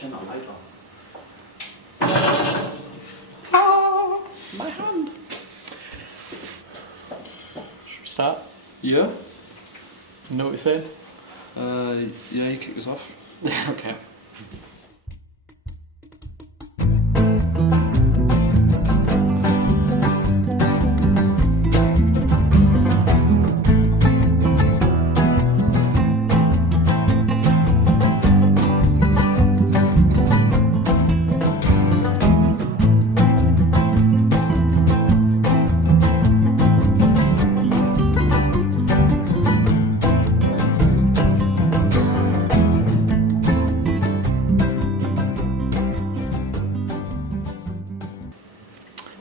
Turn that light on. Ah, my hand. Should we start? Yeah. You know what you're saying? Yeah, you kick us off. Okay.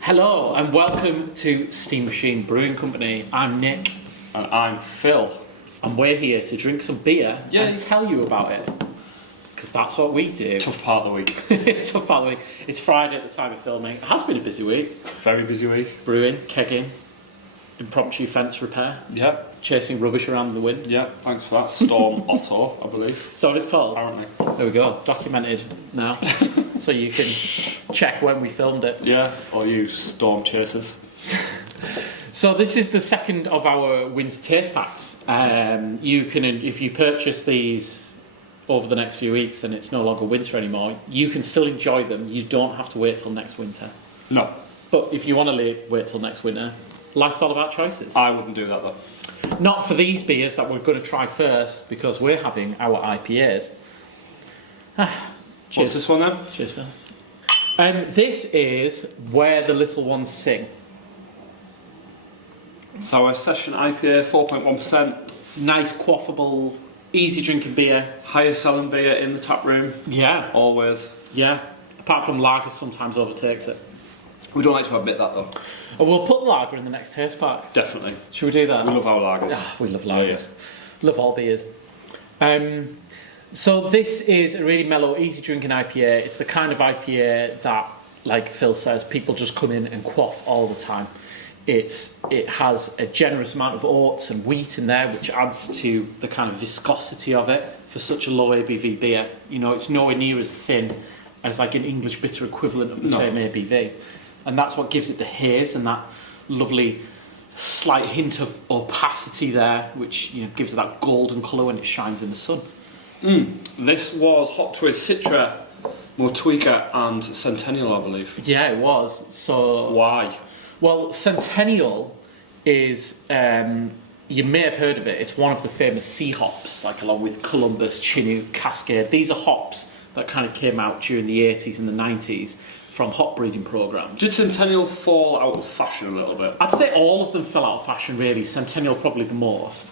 Hello and welcome to Steam Machine Brewing Company. I'm Nick. And I'm Phil. And we're here to drink some beer Yeah. and tell you about it. Because that's what we do. Tough part of the week. Tough part of the week. It's Friday at the time of filming. It has been a busy week. Very busy week. Brewing, kegging, impromptu fence repair, Yeah. chasing rubbish around in the wind. Yeah, thanks for that. Storm Otto, I believe. So what it's called? Apparently. There we go. Documented now. So you can check when we filmed it. Yeah, or you storm chasers. So this is the second of our winter taste packs. You can, if you purchase these over the next few weeks and it's no longer winter anymore, you can still enjoy them. You don't have to wait till next winter. No, But if you want to wait till next winter, life's all about choices. I wouldn't do that though. Not for these beers that we're going to try first, because we're having our IPAs. What's this one then? Cheers, Phil. This is Where the Little Ones Sing. So our session IPA, 4.1%. Nice, quaffable, easy drinking beer. Highest selling beer in the tap room. Yeah, Always. yeah. Apart from lager sometimes overtakes it. We don't like to admit that though. Oh, we'll put lager in the next taste pack. Definitely. Should we do that? We love our lagers. We love lagers. Love all beers. So this is a really mellow, easy drinking IPA. It's the kind of IPA that, like Phil says, people just come in and quaff all the time. It has a generous amount of oats and wheat in there, which adds to the kind of viscosity of it for such a low ABV beer. You know, it's nowhere near as thin as like an English bitter equivalent of the same ABV. And that's what gives it the haze and that lovely slight hint of opacity there, which, you know, gives it that golden colour when it shines in the sun. This was hopped with Citra, Motueka and Centennial, I believe. Yeah, it was. So Why? well, Centennial is, you may have heard of it, it's one of the famous sea hops, like along with Columbus, Chinook, Cascade. These are hops that kind of came out during the 80s and the 90s from hop breeding programs. Did Centennial fall out of fashion a little bit? I'd say all of them fell out of fashion, really. Centennial probably the most.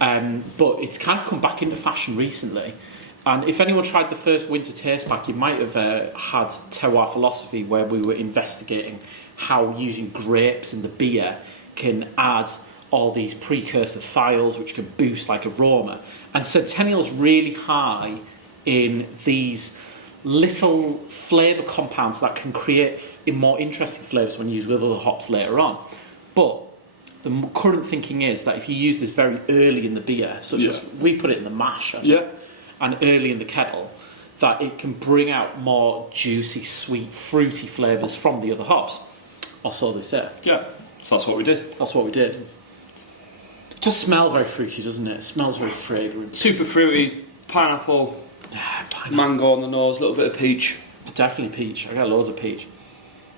But it's kind of come back into fashion recently. And if anyone tried the first winter taste pack, you might have had Terroir Philosophy, where we were investigating how using grapes in the beer can add all these precursor thiols, which can boost like aroma. And Centennial's really high in these little flavour compounds that can create more interesting flavours when used with other hops later on. But the current thinking is that if you use this very early in the beer, such as we put it in the mash, I think, and early in the kettle, that it can bring out more juicy, sweet, fruity flavours from the other hops. Or so they say. Yeah, so that's what we did. That's what we did. It does smell very fruity, doesn't it? It smells very fragrant. Super fruity, pineapple, mango on the nose, a little bit of peach. Definitely peach. I got loads of peach.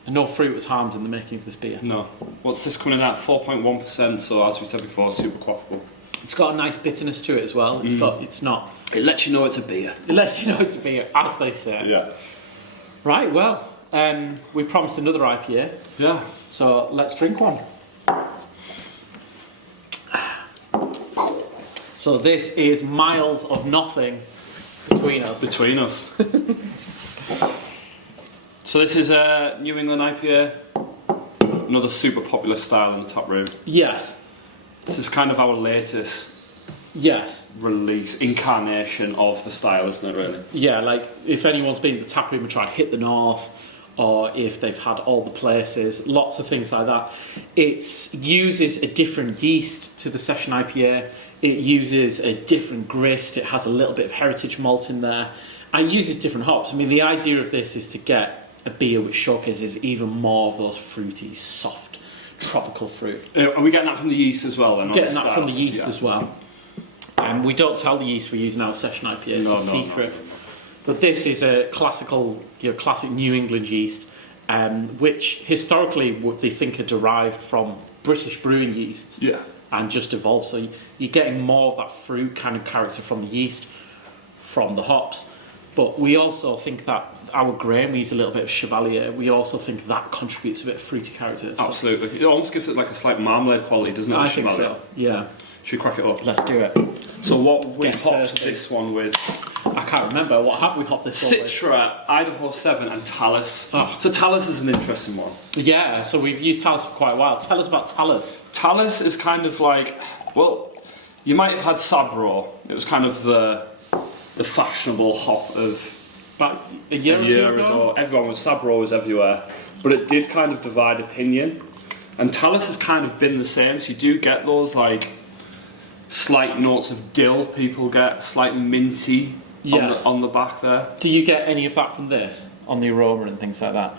And no fruit was harmed in the making of this beer. No. What's this coming in at? 4.1%, so as we said before, super quaffable. It's got a nice bitterness to it as well. It's not. It lets you know it's a beer. It lets you know it's a beer, as they say. Yeah. Right, well, we promised another IPA, Yeah. so let's drink one. So this is Miles of Nothing between us. Between us. So this is a New England IPA. Another super popular style in the tap room. Yes. This is kind of our latest Yes. release, incarnation of the style, isn't it, really? Yeah, like if anyone's been to the tap room and tried Hit the North, or if they've had all the places, lots of things like that. It uses a different yeast to the session IPA. It uses a different grist. It has a little bit of heritage malt in there. And it uses different hops. I mean, the idea of this is to get a beer which showcases even more of those fruity, soft, tropical fruit. Are we getting that from the yeast as well? Then, Getting that from the yeast as well. We don't tell the yeast we're using our session IPA. It's a secret. No. But this is a classic New England yeast, which historically they think are derived from British brewing yeasts. Yeah. And just evolved. So you're getting more of that fruit kind of character from the yeast, from the hops. But we also think that our grain, we use a little bit of Chevalier, we also think that contributes a bit of fruity character. So. Absolutely. It almost gives it like a slight marmalade quality, doesn't it? I think so, yeah. Should we crack it up? Let's do it. So what we hopped this one with? I can't remember. What have we hopped this one with? Citra, Idaho 7 and Talus. Oh. So Talus is an interesting one. Yeah, so we've used Talus for quite a while. Tell us about Talus. Talus is kind of like, well, you might have had Sabro. It was kind of the fashionable hop of about a year or two ago. Everyone was Sabro was everywhere, but it did kind of divide opinion. And Talus has kind of been the same. So you do get those like slight notes of dill. People get slight minty on the back there. Do you get any of that from this on the aroma and things like that?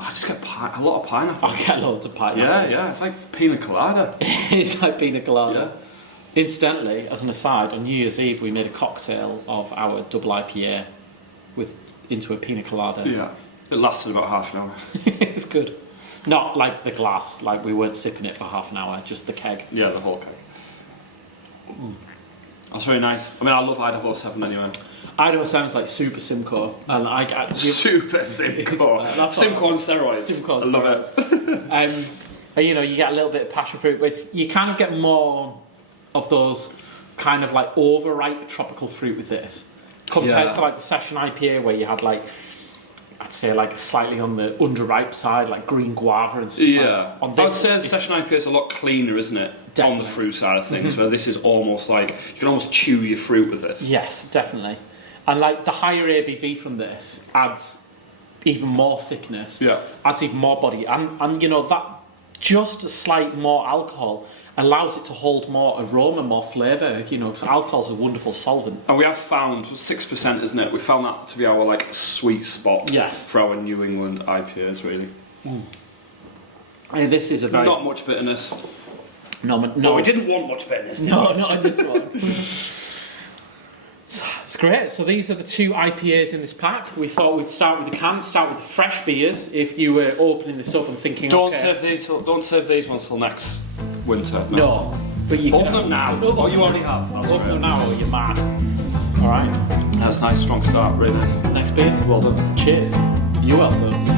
I just get a lot of pineapple. I get loads of pineapple. Yeah, it's like pina colada. It's like pina colada. Yeah. Incidentally, as an aside, on New Year's Eve we made a cocktail of our double IPA into a pina colada. Yeah, it lasted about half an hour. It was good. Not like the glass, like we weren't sipping it for half an hour, just the keg. Yeah, the whole keg. That's very nice. I mean, I love Idaho 7 anyway. Idaho 7 is like Super Simcoe. And Super Simcoe. Simcoe on steroids. Simcoe on I love it. And, you get a little bit of passion fruit, but you kind of get more of those kind of like overripe tropical fruit with this compared to like the session IPA where you had like, I'd say like slightly on the underripe side, like green guava and stuff. Yeah. Like. I'd say the session IPA is a lot cleaner, isn't it? Definitely. On the fruit side of things, where this is almost like, you can almost chew your fruit with this. Yes, definitely. And like the higher ABV from this adds even more thickness. Yeah. Adds even more body. And that just a slight more alcohol allows it to hold more aroma, more flavour, because alcohol's a wonderful solvent. And we have found 6%, isn't it? We found that to be our like sweet spot. Yes. For our New England IPAs, really. And this is a very not much bitterness. No, we didn't want much bitterness. No, not in this one. It's great. So these are the two IPAs in this pack. We thought we'd start with the fresh beers. If you were opening this up and thinking, don't save these ones till next winter. No, but you open them now. Oh, you already have. Open them now, or you're mad. All right. That's a nice, strong start. Really nice. Next beers. Well done. Cheers. You're welcome.